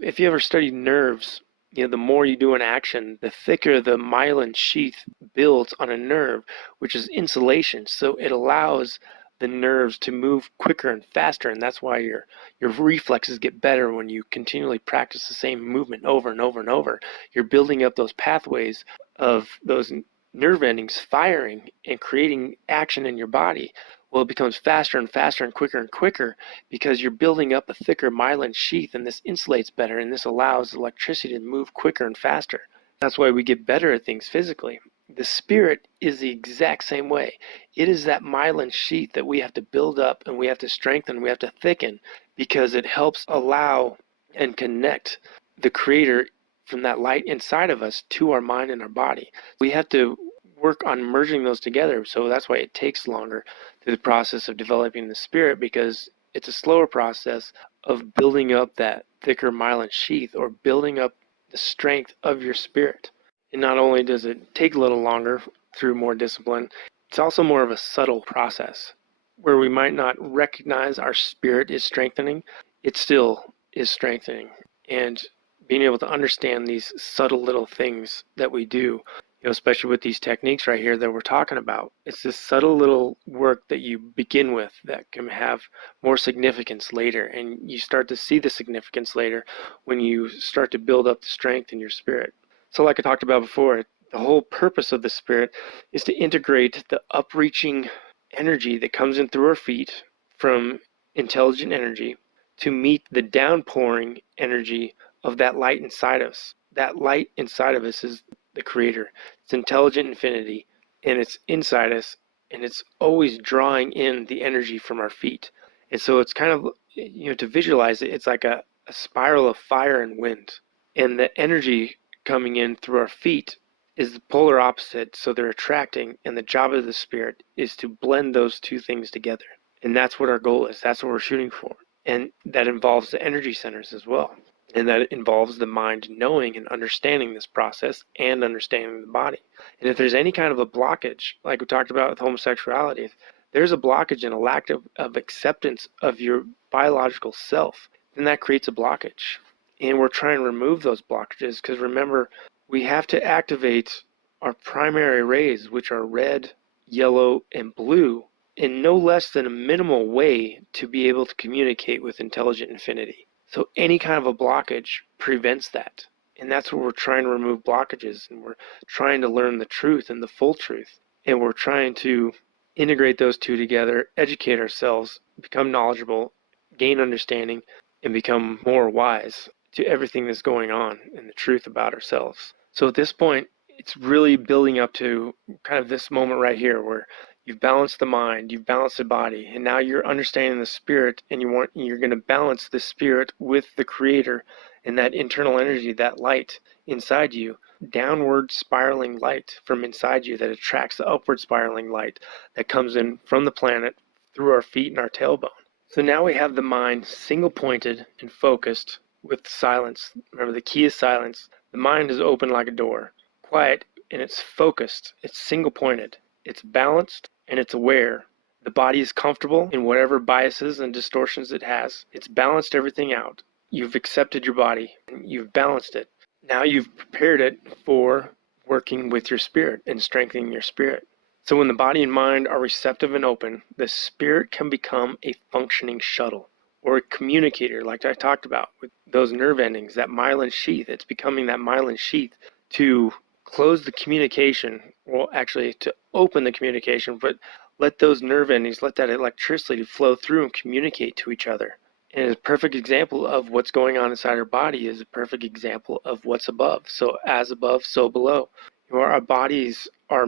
If you ever studied nerves, the more you do an action, the thicker the myelin sheath builds on a nerve, which is insulation. So it allows the nerves to move quicker and faster, and that's why your reflexes get better when you continually practice the same movement over and over and over. You're building up those pathways of those nerve endings firing and creating action in your body. Well, it becomes faster and faster and quicker because you're building up a thicker myelin sheath, and this insulates better, and this allows electricity to move quicker and faster. That's why we get better at things physically. The spirit is the exact same way. It is that myelin sheath that we have to build up and we have to strengthen, we have to thicken, because it helps allow and connect the Creator from that light inside of us to our mind and our body. We have to work on merging those together, so that's why it takes longer through the process of developing the spirit, because it's a slower process of building up that thicker myelin sheath or building up the strength of your spirit. And not only does it take a little longer through more discipline, it's also more of a subtle process where we might not recognize our spirit is strengthening. It still is strengthening. And being able to understand these subtle little things that we do, especially with these techniques right here that we're talking about. It's this subtle little work that you begin with that can have more significance later, and you start to see the significance later when you start to build up the strength in your spirit. So like I talked about before, the whole purpose of the spirit is to integrate the upreaching energy that comes in through our feet from intelligent energy to meet the downpouring energy of that light inside us. That light inside of us is the Creator. It's intelligent infinity, and it's inside us, and it's always drawing in the energy from our feet. And so it's kind of, to visualize it, it's like a spiral of fire and wind. And the energy coming in through our feet is the polar opposite, so they're attracting, and the job of the spirit is to blend those two things together. And that's what our goal is. That's what we're shooting for. And that involves the energy centers as well. And that involves the mind knowing and understanding this process and understanding the body. And if there's any kind of a blockage, like we talked about with homosexuality, if there's a blockage and a lack of acceptance of your biological self, then that creates a blockage. And we're trying to remove those blockages because remember, we have to activate our primary rays, which are red, yellow, and blue, in no less than a minimal way to be able to communicate with intelligent infinity. So any kind of a blockage prevents that. And that's where we're trying to remove blockages, and we're trying to learn the truth and the full truth. And we're trying to integrate those two together, educate ourselves, become knowledgeable, gain understanding, and become more wise to everything that's going on and the truth about ourselves. So at this point, it's really building up to kind of this moment right here where you've balanced the mind, you've balanced the body, and now you're understanding the spirit, and you're going to balance the spirit with the Creator and that internal energy, that light inside you, downward spiraling light from inside you that attracts the upward spiraling light that comes in from the planet through our feet and our tailbone. So now we have the mind single pointed and focused with silence. Remember, the key is silence. The mind is open like a door, quiet, and it's focused. It's single pointed. It's balanced and it's aware. The body is comfortable in whatever biases and distortions it has. It's balanced everything out. You've accepted your body and you've balanced it. Now you've prepared it for working with your spirit and strengthening your spirit. So when the body and mind are receptive and open, the spirit can become a functioning shuttle or a communicator, like I talked about with those nerve endings, that myelin sheath. It's becoming that myelin sheath to close the communication, well, actually to open the communication, but let those nerve endings, let that electricity flow through and communicate to each other. And a perfect example of what's going on inside our body is a perfect example of what's above. So as above, so below. Our bodies are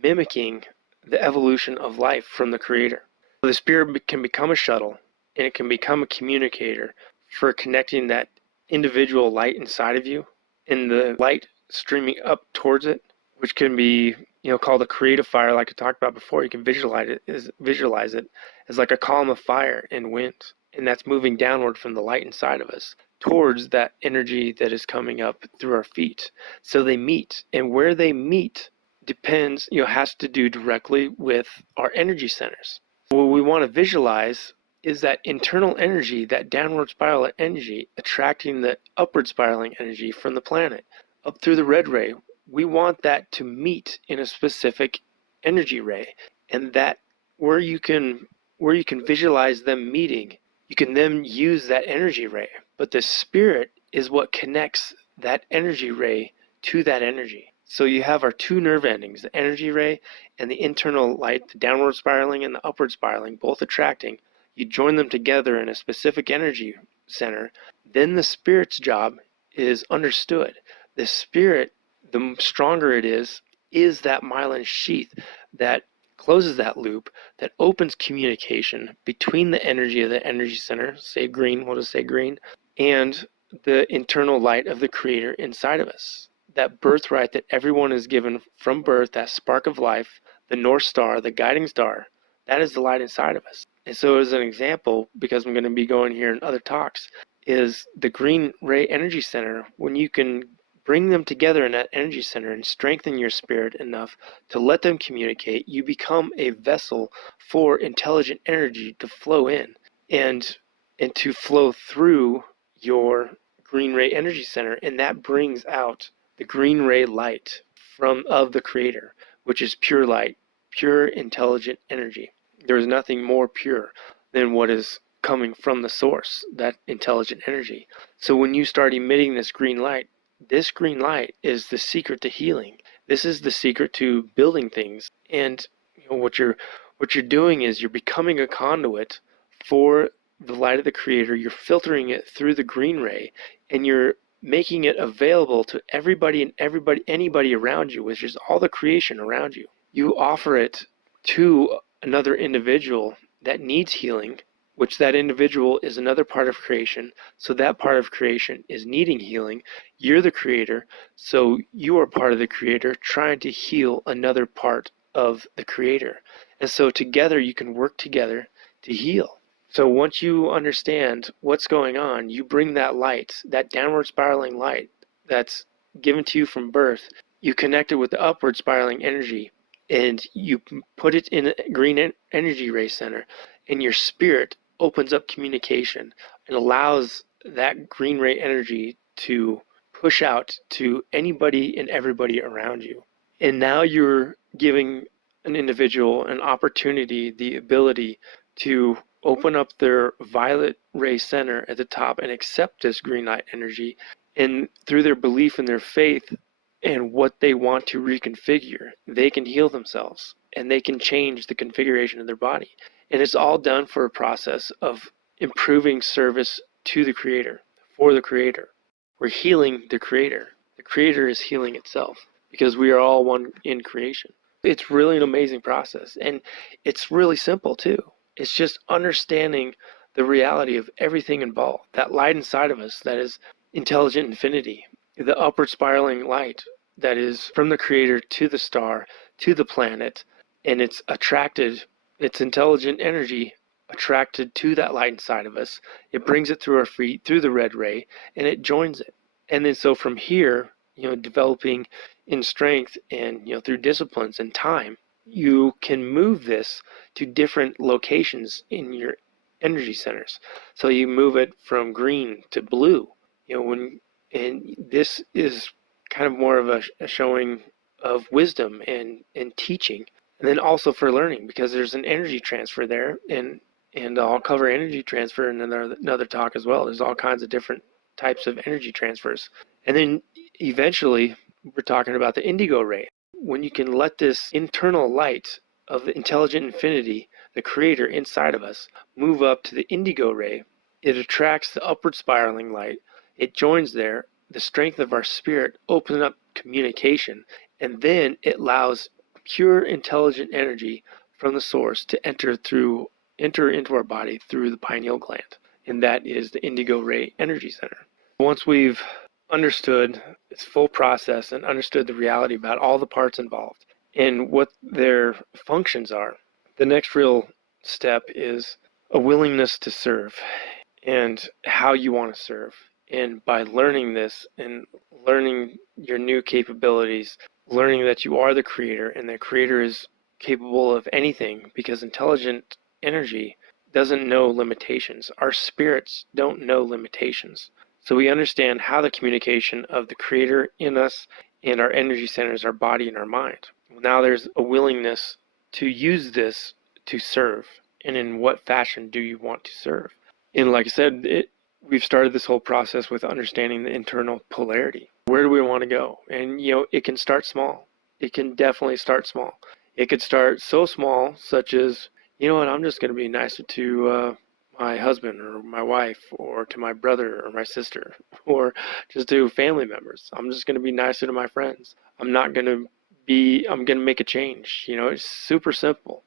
mimicking the evolution of life from the Creator. The spirit can become a shuttle, and it can become a communicator for connecting that individual light inside of you and the light streaming up towards it, which can be called a creative fire, like I talked about before. You can visualize it as like a column of fire and wind, and that's moving downward from the light inside of us towards that energy that is coming up through our feet. So they meet, and where they meet depends, has to do directly with our energy centers. What we want to visualize is that internal energy, that downward spiral energy, attracting the upward spiraling energy from the planet up through the red ray. We want that to meet in a specific energy ray, and that where you can visualize them meeting, you can then use that energy ray. But the spirit is what connects that energy ray to that energy. So you have our two nerve endings, the energy ray and the internal light, the downward spiraling and the upward spiraling, both attracting. You join them together in a specific energy center. Then the spirit's job is understood. The spirit, the stronger it is that myelin sheath that closes that loop, that opens communication between the energy of the energy center, say green, we'll just say green, and the internal light of the creator inside of us. That birthright that everyone is given from birth, that spark of life, the North Star, the guiding star, that is the light inside of us. And so as an example, because I'm going to be going here in other talks, is the green ray energy center. When you can bring them together in that energy center and strengthen your spirit enough to let them communicate, you become a vessel for intelligent energy to flow in and to flow through your green ray energy center, and that brings out the green ray light of the creator, which is pure light, pure intelligent energy. There is nothing more pure than what is coming from the source, that intelligent energy. So when you start emitting this green light is the secret to healing. This is the secret to building things. And what you're doing is you're becoming a conduit for the light of the creator. You're filtering it through the green ray, and you're making it available to anybody around you, which is all the creation around you. You offer it to another individual that needs healing, which that individual is another part of creation. So that part of creation is needing healing. You're the creator, so you are part of the creator trying to heal another part of the creator. And so together you can work together to heal. So once you understand what's going on, you bring that light, that downward spiraling light that's given to you from birth, you connect it with the upward spiraling energy, and you put it in a green energy ray center, and your spirit opens up communication and allows that green ray energy to push out to anybody and everybody around you. And now you're giving an individual an opportunity, the ability to open up their violet ray center at the top and accept this green light energy, and through their belief and their faith and what they want to reconfigure, they can heal themselves and they can change the configuration of their body. And it's all done for a process of improving service to the creator, for the creator. We're healing the creator. The creator is healing itself because we are all one in creation. It's really an amazing process, and it's really simple too. It's just understanding the reality of everything involved. That light inside of us that is intelligent infinity, the upward spiraling light that is from the creator to the star, to the planet, and it's intelligent energy attracted to that light inside of us. It brings it through our feet, through the red ray, and it joins it. And then so from here, developing in strength and, through disciplines and time, you can move this to different locations in your energy centers. So you move it from green to blue, and this is kind of more of a showing of wisdom and teaching. And then also for learning, because there's an energy transfer there, and I'll cover energy transfer in another talk as well. There's all kinds of different types of energy transfers. And then eventually we're talking about the indigo ray. When you can let this internal light of the intelligent infinity, the creator inside of us, move up to the indigo ray, it attracts the upward spiraling light. It joins there. The strength of our spirit opens up communication, and then it allows pure intelligent energy from the source to enter into our body through the pineal gland, and that is the indigo ray energy center. Once we've understood its full process and understood the reality about all the parts involved and what their functions are, the next real step is a willingness to serve and how you want to serve. And by learning this and learning your new capabilities, learning that you are the creator and the creator is capable of anything, because intelligent energy doesn't know limitations. Our spirits don't know limitations. So we understand how the communication of the creator in us and our energy centers, our body and our mind. Now there's a willingness to use this to serve. And in what fashion do you want to serve? And like I said, we've started this whole process with understanding the internal polarity. Where do we want to go? And it can start small. It can definitely start small. It could start so small, such as, I'm just going to be nicer to my husband or my wife, or to my brother or my sister, or just to family members. I'm just going to be nicer to my friends. I'm going to make a change. It's super simple.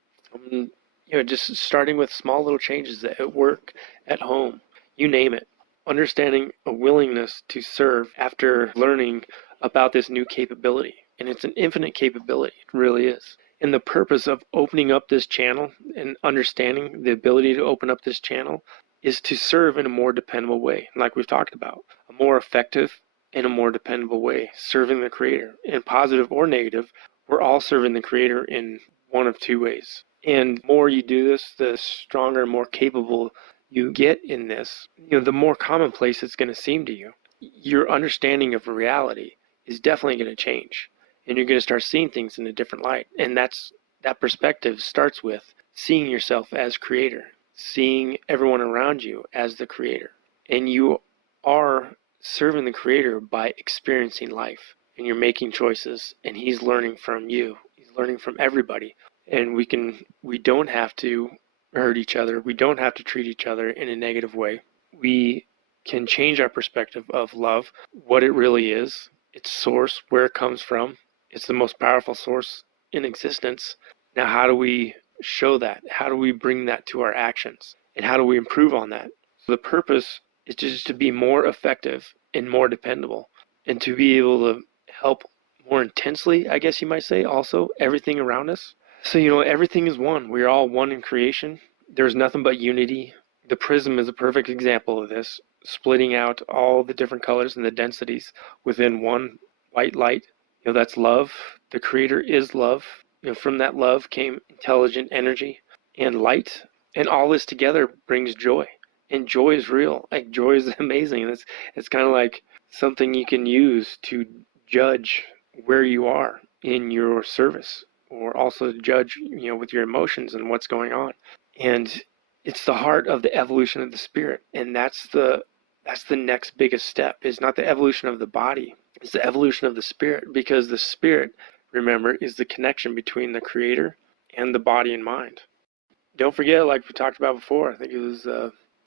Just starting with small little changes at work, at home, you name it. Understanding a willingness to serve after learning about this new capability. And it's an infinite capability. It really is. And the purpose of opening up this channel and understanding the ability to open up this channel is to serve in a more dependable way, like we've talked about. A more effective and a more dependable way, serving the Creator. And positive or negative, we're all serving the Creator in one of two ways. And the more you do this, the stronger and more capable you get in this, the more commonplace it's going to seem to you. Your understanding of reality is definitely going to change. And you're going to start seeing things in a different light. And that perspective starts with seeing yourself as creator, seeing everyone around you as the creator. And you are serving the creator by experiencing life. And you're making choices, and he's learning from you. He's learning from everybody. And we don't have to hurt each other. We don't have to treat each other in a negative way. We can change our perspective of love, what it really is, its source, where it comes from. It's the most powerful source in existence. Now, how do we show that? How do we bring that to our actions? And how do we improve on that? So the purpose is just to be more effective and more dependable, and to be able to help more intensely, I guess you might say, also everything around us. So, everything is one. We're all one in creation. There's nothing but unity. The prism is a perfect example of this, splitting out all the different colors and the densities within one white light. That's love. The creator is love. From that love came intelligent energy and light. And all this together brings joy. And joy is real. Like, joy is amazing. It's kind of like something you can use to judge where you are in your service, or also judge, with your emotions and what's going on. And it's the heart of the evolution of the spirit. And that's the next biggest step. Is not the evolution of the body. It's the evolution of the spirit, because the spirit, remember, is the connection between the creator and the body and mind. Don't forget, like we talked about before, I think it was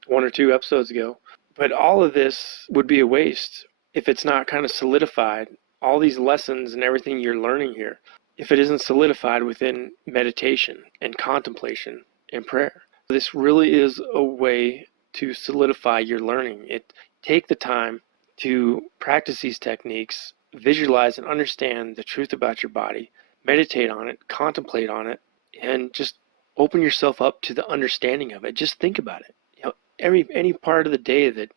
1 or 2 episodes ago, but all of this would be a waste if it's not kind of solidified. All these lessons and everything you're learning here, if it isn't solidified within meditation and contemplation and prayer. This really is a way to solidify your learning. Take the time to practice these techniques, visualize and understand the truth about your body, meditate on it, contemplate on it, and just open yourself up to the understanding of it. Just think about it. Any part of the day that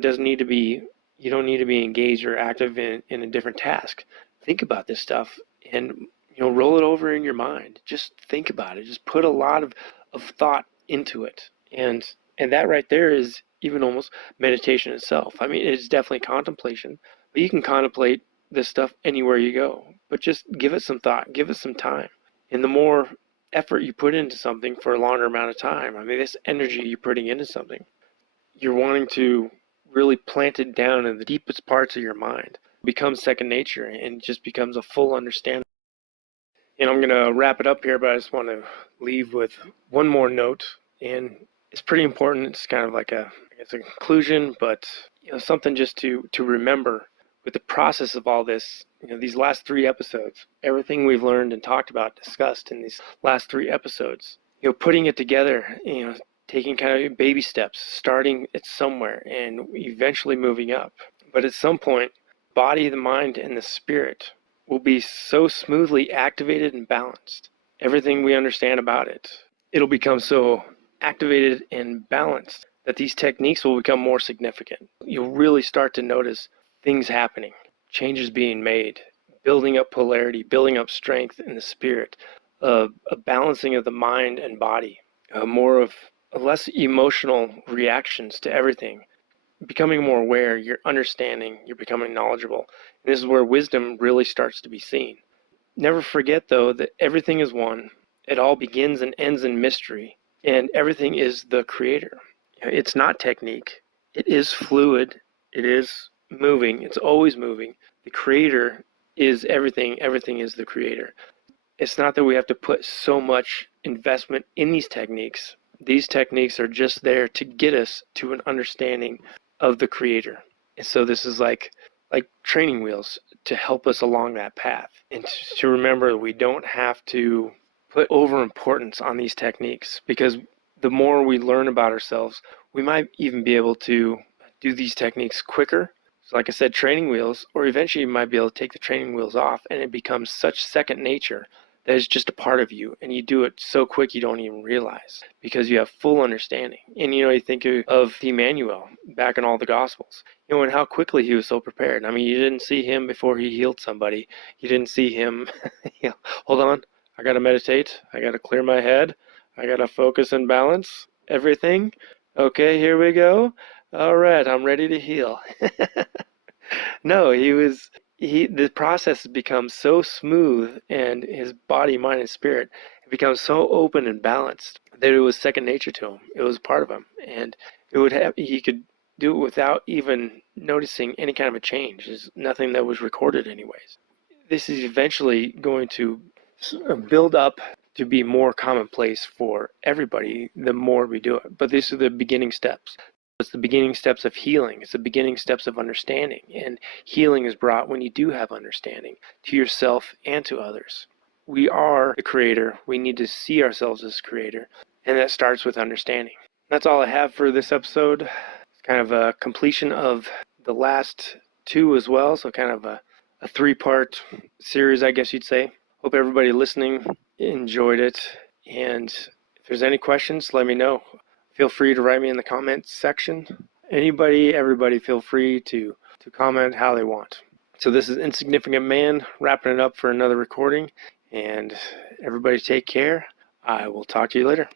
doesn't need to be, you don't need to be engaged or active in a different task. Think about this stuff and roll it over in your mind. Just think about it. Just put a lot of thought into it. And that right there is even almost meditation itself. I mean, it's definitely contemplation, but you can contemplate this stuff anywhere you go. But just give it some thought, give it some time. And the more effort you put into something for a longer amount of time, I mean, this energy you're putting into something, you're wanting to really plant it down in the deepest parts of your mind. It becomes second nature and just becomes a full understanding. And I'm going to wrap it up here, but I just want to leave with one more note. And it's pretty important. It's kind of like a conclusion, but something just to remember with the process of all this. These last 3 episodes, everything we've learned and talked about, discussed in these last 3 episodes, putting it together, taking kind of baby steps, starting at somewhere and eventually moving up. But at some point, body, the mind, and the spirit will be so smoothly activated and balanced. Everything we understand about it, it'll become so activated and balanced that these techniques will become more significant. You'll really start to notice things happening, changes being made, building up polarity, building up strength in the spirit, a balancing of the mind and body, more of less emotional reactions to everything, becoming more aware, you're understanding, you're becoming knowledgeable. And this is where wisdom really starts to be seen. Never forget, though, that everything is one. It all begins and ends in mystery, and everything is the creator. It's not technique. It is fluid. It is moving. It's always moving. The creator is everything. Everything is the creator. It's not that we have to put so much investment in these techniques. These techniques are just there to get us to an understanding of the creator. And so this is like training wheels to help us along that path. And to remember we don't have to put over importance on these techniques, because the more we learn about ourselves, we might even be able to do these techniques quicker. So like I said, training wheels, or eventually you might be able to take the training wheels off and it becomes such second nature that is just a part of you, and you do it so quick you don't even realize, because you have full understanding. And you think of Emmanuel back in all the Gospels, and how quickly he was so prepared. I mean, you didn't see him before he healed somebody. You didn't see him, hold on, I got to meditate, I got to clear my head, I got to focus and balance everything. Okay, here we go. All right, I'm ready to heal. No, the process has become so smooth, and his body, mind, and spirit have become so open and balanced that it was second nature to him. It was part of him, and he could do it without even noticing any kind of a change. There's nothing that was recorded anyways. This is eventually going to build up to be more commonplace for everybody the more we do it. But these are the beginning steps. It's the beginning steps of healing. It's the beginning steps of understanding. And healing is brought when you do have understanding to yourself and to others. We are the creator. We need to see ourselves as creator. And that starts with understanding. That's all I have for this episode. It's kind of a completion of the last two as well. So kind of a three-part series, I guess you'd say. Hope everybody listening enjoyed it. And if there's any questions, let me know. Feel free to write me in the comments section. Everybody feel free to comment how they want. So this is Insignificant Man wrapping it up for another recording. And everybody take care. I will talk to you later.